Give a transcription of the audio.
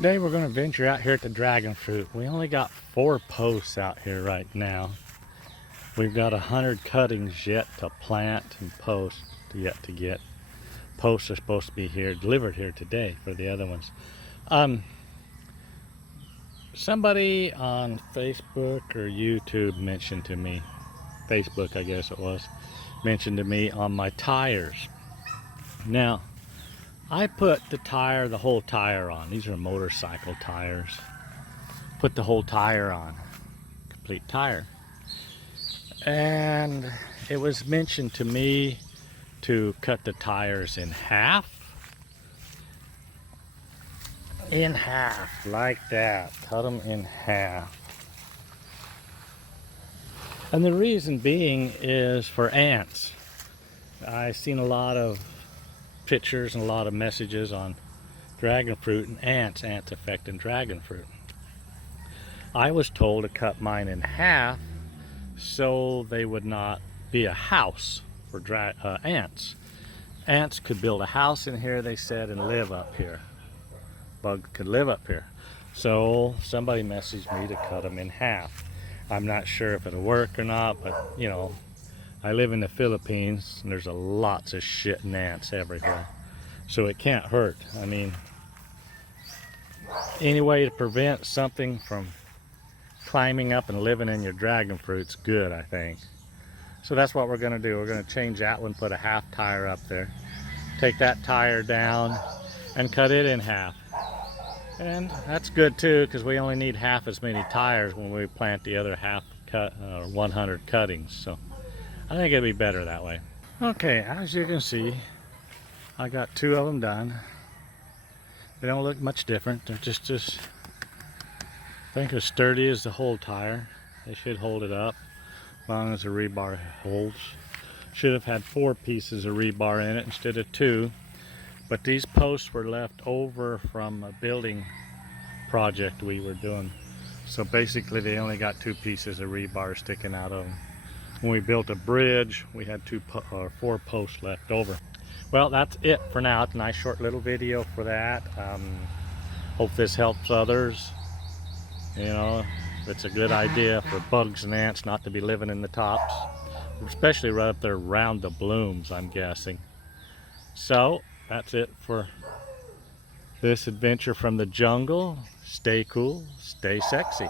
Today we're going to venture out here at the dragon fruit. We only got 4 posts out here right now. We've got 100 cuttings yet to plant and post yet to get. Posts are supposed to be here, delivered here today for the other ones. Somebody on Facebook or YouTube mentioned to me, Facebook I guess it was, mentioned to me on my tires. Now, I put the whole tire on. These are motorcycle tires. Put the whole tire on, complete tire. And it was mentioned to me to cut the tires in half. In half, like that. Cut them in half. And the reason being is for ants. I've seen a lot of pictures and a lot of messages on dragon fruit and ants affecting dragon fruit. I was told to cut mine in half so they would not be a house for ants. Ants could build a house in here, they said, and live up here. Bugs could live up here. So somebody messaged me to cut them in half. I'm not sure if it'll work or not, but you know, I live in the Philippines and there's lots of shit and ants everywhere. So it can't hurt. I mean, any way to prevent something from climbing up and living in your dragon fruit's good, I think. So that's what we're going to do. We're going to change that one, put a half tire up there, take that tire down and cut it in half. And that's good too, because we only need half as many tires when we plant the other half cut, 100 cuttings. So I think it'll be better that way. Okay, as you can see, I got 2 of them done. They don't look much different. They're just I think as sturdy as the whole tire. They should hold it up as long as the rebar holds. Should have had 4 pieces of rebar in it instead of 2. But these posts were left over from a building project we were doing. So basically they only got 2 pieces of rebar sticking out of them. When we built a bridge, we had 4 posts left over. Well, that's it for now. It's a nice short little video for that. Hope this helps others. You know, it's a good idea for bugs and ants not to be living in the tops, especially right up there around the blooms, I'm guessing. So that's it for this adventure from the jungle. Stay cool, stay sexy.